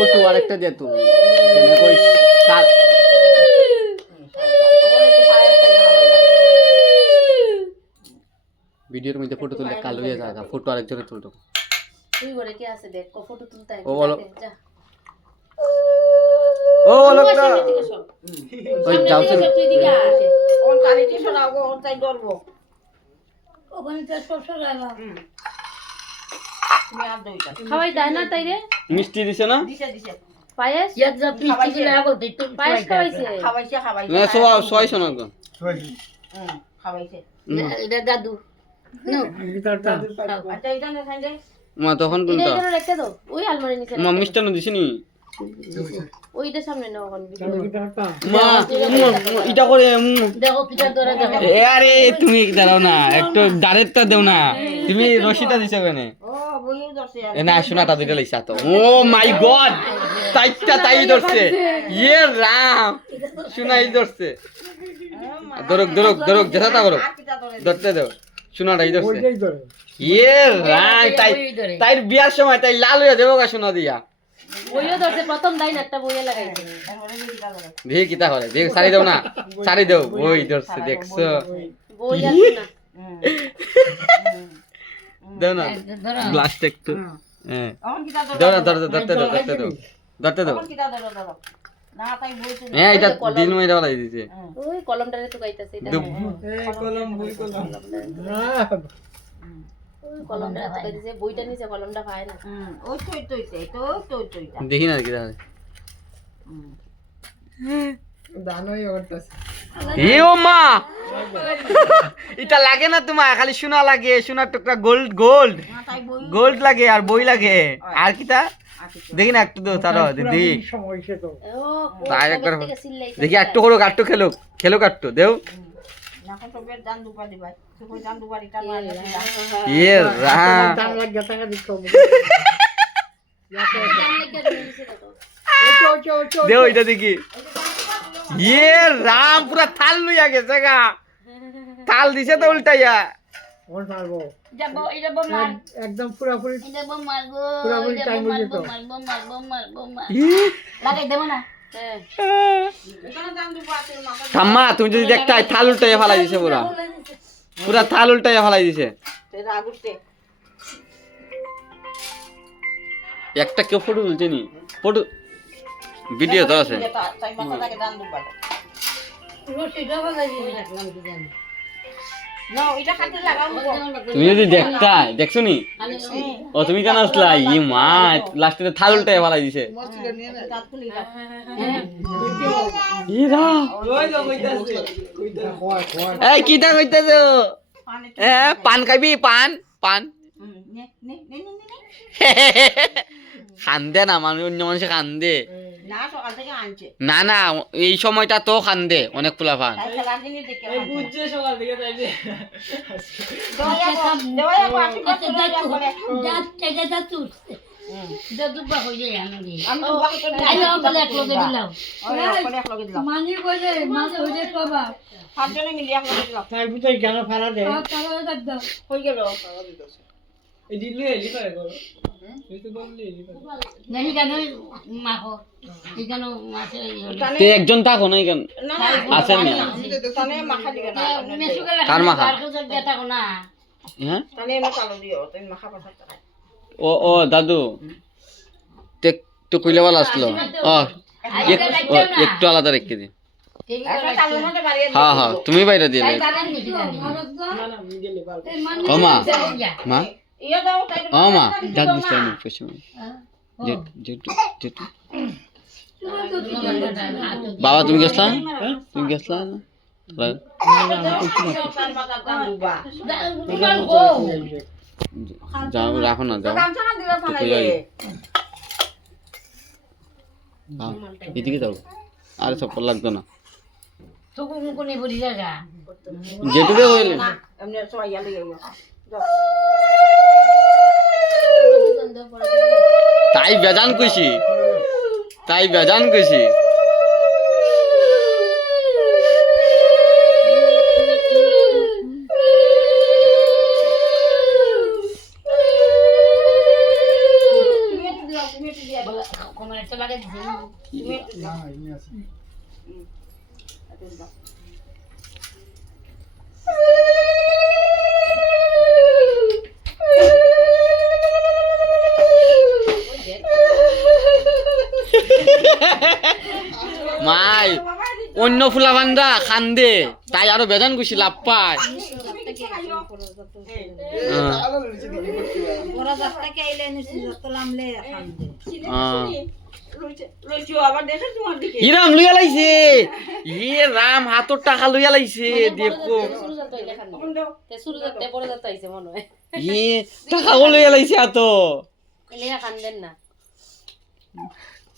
Photo আরেকটা দে তুমি কেন কই কাট ভিডিওর মধ্যে ফটো তুললে কালো হয়ে যায় ফটো আরেকজনের তুলতো তুই ঘরে কি আছে দেখ ফটো তুলতে ও বলো যা ও লোকটা ওই যাও তুই দিকে আসে ওর কালিটি শোনাবো ওর তাই ধরবো ওখানে তো সব সরাইলাম তুমি আর দইটা খাওয়াই দেয় না তাই রে মিষ্টি দিছে না দিছে দিছে পায়েস এক যা পিস্তি কি লাগো দিতে পায়েস খাওয়াইছে খাওয়াইছে খাওয়াইছে না সবাই শোনা গো খাওয়াইছে এটা দাদু নো আচ্ছা এটা না খাইলে মা তখন এটা কোনটা এখানে রেখে দাও ওই আলমারি নিচে মা মিষ্টান্ন দিছিনি ওইটা সামনে নাও এখন ভিডিও মা এটা করে দেখো কিটা ধরে দেখো এ আরে তুমি দাঁড়াও না একটু ডাইরেক্টটা দেও না তুমি রশিটা দিছো কেন ও বইও দছে এ না শোনাটা দুইটা লইছা তো ও মাই গড তাই ধরছে ইয়ে রাম শোনাই ধরছে দরক যেটা করো ধরতে দাও শোনাটাই ধরছে ইয়ে রাম তাই বিয়ার সময় তাই লাল হইয়া দেবো গা শোনা দিয়া বইও ধরছে প্রথম দাইন একটা বইয়ে লাগাইছে দেখি কিতা করে দেখি সারি দাও না সারি দাও ওই ধরছে দেখছো বই আছে না দাও না গ্লাসটা একটু হ্যাঁ দাও না ধরতে দাও না তাই বলছে হ্যাঁ এটা দিন মধ্যে বলাই দিছে ওই কলমটারে তো গাইতাছে এটা ওই কলমটা তো গাইতাছে বইটা নিচে কলমটা পায় না ওই তো দেখি না কিতা করে এ ও মা এটা লাগে না তোমার খালি সোনা লাগে সোনার টুকরা গোল্ড লাগে আর বই লাগে আর কিতা দেখি না একটু দাও তারা দিদি ও তাই একবার থেকে সিল্লাইছে দেখি একটু করুক একটু খেলুক একটু দেও না তো বের দান দুপা দিবা তুই দান দুপা রিটার্ন মারলে ইয়ে রা দেও এটা দেখি ইয়ে রাম পুরা থাল লইয়া গেছে গা থাল দিছে তো উল্টাইয়া যাবো এটা বম মার একদম পুরাপুরি এটা বম মারবো পুরাপুরি টাইম হয়ে যেত মারবো লাগাই দেব না এখানে দান দুপা আছে মাথা ঠাম্মা তুমি যদি একটা থাল উল্টাইয়া ফালাই দিছে পুরা থাল উল্টাইয়া ফালাই দিছে তেরা আগুতে একটা কেউ ফটো তুলছে নি ফটো ভিডিও তো আছে তাই মাথা থেকে দান দুপা রশিটা লাগাই রাখলাম কি জানি না এটা খাতে লাগাও তুমি যদি দেখছো নি ও তুমি কেন আসলা ই মা লাস্টে থাল উল্টাইয়া ফালাই দিছে এই কিটা কইতাছ পান খাবি পান কান্দে না মানুষ অন্য মানুষে কান্দে না সকাল থেকে আনছে না এই সময়টা তো কান্দে অনেক পোলা পান তাই খেলার জিনিস দেখে বুঝছে সকাল থেকে তাইলে দাদু বা হয়ে যায় আমি আমি তো বাকি করে আইও বলে এক লগে দিলাম এক লগে দিলাম মানি কইলে মাছ হইলে পাবা পাঁচজনে মিলে এক লগে দিলাম তাই বুঝাই কেন ফেরা দেয় তাহলে দাদা হয়ে গেল এই দিলে এলি পারে করো তুই তো বললি এলি পারে নানি কেন মাখো এখানে মাছে তে একজন থাকো না এখানে না না আছেন না তানে মাখা দিবে না মেসুকে কার মাখা? দেখা না হ্যাঁ তানে এমনি কালো দিও তুমি মাখা পাতা টাকা ও দাদু তো কইলে ভালো আসলো একটু আলাদা রেখে দিন একটা চালের মধ্যে বাড়িয়ে হ্যাঁ তুমি বাইরে দিয়ে তাই জানেন নাকি জানি না না মিডলে বাল ও মা মা ইয়ে দাও তাই ও মা দাদু দিছেন পয়সা যেটু বাবা তুমি গেছলা না যাও রাখো না যাও এদিকে যাও আরে সব লাগতো না তো কোন বলি জায়গা যেটুকে হইলে এমনি সবাই ইয়ালে যাও তাই বেজান কইছি তুমি একটু দিয়ে দাও কমের একটা লাগাই দিছি তুমি একটু না এমনি আছে দাও মাই অন্য ফুলাবানরা খান্দে তাই আরো বেজান খুশি লাভ পায় ওরা যাত্রাকে আইলে নিছি যত লামলে খান্দে লইছো আবার দেখে তোমার দিকে হিরাম লইয়া লাইছে ইয়ে রাম হাতর টাকা লইয়া লাইছে দেখো শুরু যাতে হইলে খান তে শুরু যাতে পরে যাতে আইছে মনে হয় ইয়ে টাকা লইয়া লাইছে এত এলিয়া খান দেন না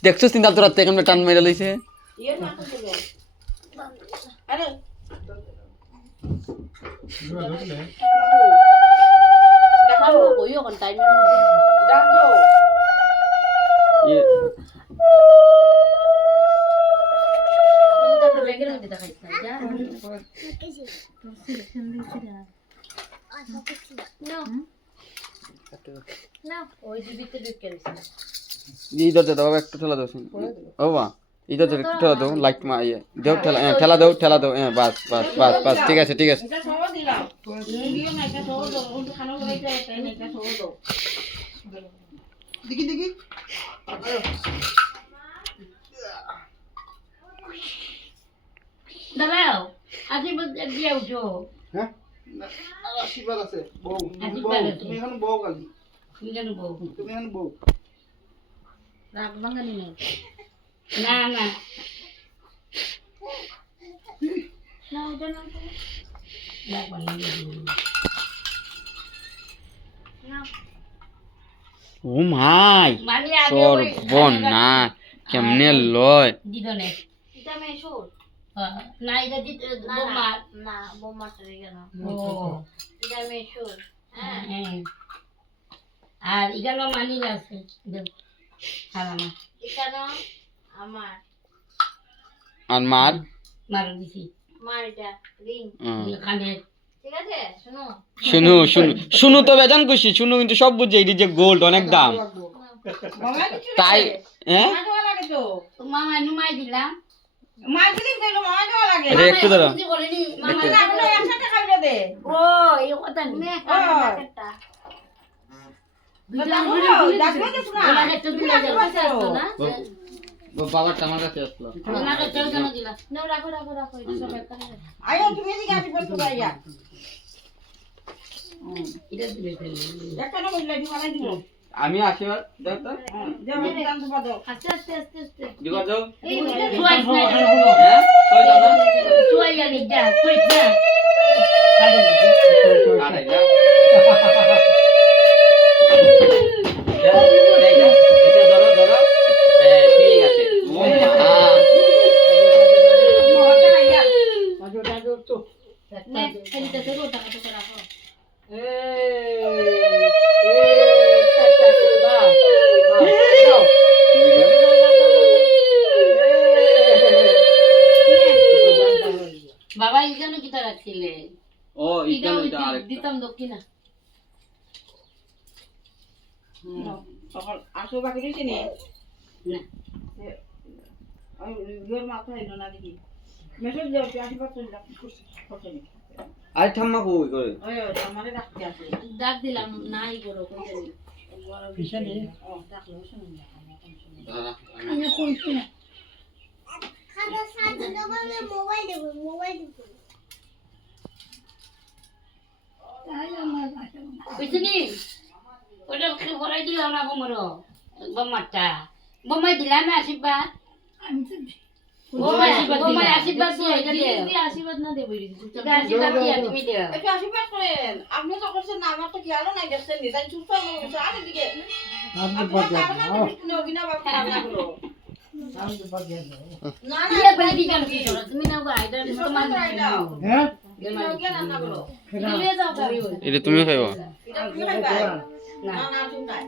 দেখছো চিন্তা তোরা এখন টান মেরে লাইছে ইয়ে না তো দিবে আরে দেখাবো কইও কোন টাইম ডাক দাও ইয়ে তুমি তো একটা ব্যাগের মধ্যে দেখাইছ না যা না ওই দিবিতে ঢুকে গেছে এই দরজা দাও একটু ঠেলা দাও ও বা এই দরজা একটু ঠেলা দাও লাইট মা ইয়ে দাও ঠেলা দাও হ্যাঁ বাস বাস বাস বাস ঠিক আছে ঠিক আছে এটা সব দিলাম দিও না এটা সব দাও ওটা খানো লাগাইতে এটা এটা সব দাও দেখি দেখি দাঁড়াও আশীর্বাদ দিয়ে উঠো হ্যাঁ আশীর্বাদ আছে বউ আশীর্বাদ আছে। তুমি এখন বউ কালি তুমি জানো বউ তুমি এখন বউ রাগ ভাঙানি নেই না না না ওটা না রাগ ভাঙানি ও মাই মানে আগে সর ওই বোন না কেমনে লয় দিদনে এটা মেশুর না এটা বোমা না বোমাটা রে কেন ও এটা মেশুর হ্যাঁ হ্যাঁ আর এখানেও মানি আছে হারামা এখানে আমার আর মার মারো দিছি মার এটা রিং খানে ঠিক আছে শোনো শুনু শুনু শুনু তো বেজান খুশি শুনু কিন্তু সব বুঝছে এই যে গোল্ড অনেক দাম মামা কিছু তাই হ্যাঁ মামা দেওয়া লাগে তো মামা নুমাই দিলাম মা দিলি দিলো মামা দেওয়া লাগে এটা একটু ধরো কিছু বলেনি মামা না আমরা একসাথে খাইলে দে ও এই কথা নেই একটা ডাকবে তো শোনা ওনাকে তো দিলে যাবে না বাবা আমার কাছে আসলো ওনাকে তো জানা দিলা না রাখো রাখো রাখো এটা সব একটা আয়ো তুমি এদিকে আসবে তো ভাইয়া এটা দিলে একটা না বললে দি মালাই দিব আমি আশীর্বাদ দাও তো দেব দাম তো দাও আস্তে আস্তে আস্তে আস্তে দিবা দাও সুয়াই হ্যাঁ কই দাও না সুয়াই জানি যা তুই যা আরে যা এটা ধরো ধরো ঠিক আছে ও মহতে ভাইয়া মজুটা দূর তো নে খেলতে শুরু টাকা টাকা রাখো বাবা এখানে কি তার রাখছিলে ও এটা এটা আরেকটা দিতাম দক্ষিণা তখন আসো বাকি দিছি নি না আমি ঘর মাথা হইলো না দেখি মেসেজ দাও তুই আশীর্বাদ করে দাও করছে নি আরে ঠাম্মা কই করে ওই আমারে ডাকতে আসে ডাক দিলাম নাই করো কই যাবি পিছনে ডাকলো শুনুন দাঁড়া আমি কইছি না বুঝলি ওটা ভরাই দিলাম না বোমার বোমাটা বোমাই দিলাম না আশীর্বাদ বোমাই আশীর্বাদ দিয়ে এটা দিয়ে আশীর্বাদ না দেবো এটা আশীর্বাদ দিয়া তুমি দিও একটু আশীর্বাদ করেন আপনি তো করছেন না আমার তো খেয়ালও নাই দেখছেন নিজাই চুপ করে বসে আর এদিকে আপনার কারণে নগিনা বাপ না হলো না না ইয়ে বলে দি জানো কি করো তুমি না গো আইডা তোমার হ্যাঁ নগিনা রান্না করো নিয়ে যাও গাড়ি এটা তুমি খাইবা এটা কি খাইবা না না তুমি খাই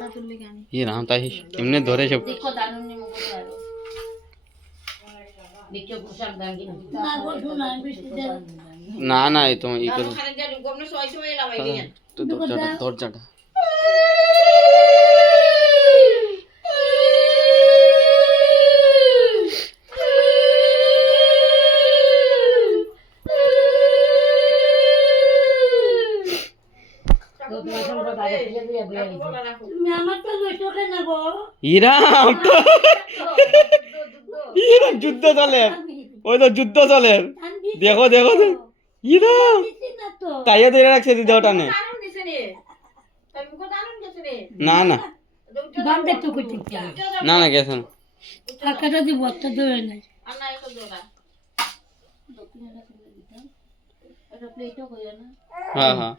দাতুল লেগে আনি ই রাম তাই এমনি ধরে সব দেখো দানুন নিমো করে আরো দেখো পোশাক দাম কি না না এই তো ই করে খালি যা গমনে সবাই সবাই লাগাই দিয়েন একটু দরজাটা তুমি আমার তো লইছো কেন গো ইরাম তো ইরাম যুদ্ধ চলে ওই তো যুদ্ধ চলে দেখো দেখো ইরাম তাইয়া ধরে রাখছে দিদা ওটা নে আনন্দ দিছে রে তাই মুখ আনন্দ দিছে রে না না বাম দেখতে কইতে না না গেছে না টাকাটা দিব তো ধরে নাই আর না এটা দোরা এটা প্লেটও কইও না হ্যাঁ হ্যাঁ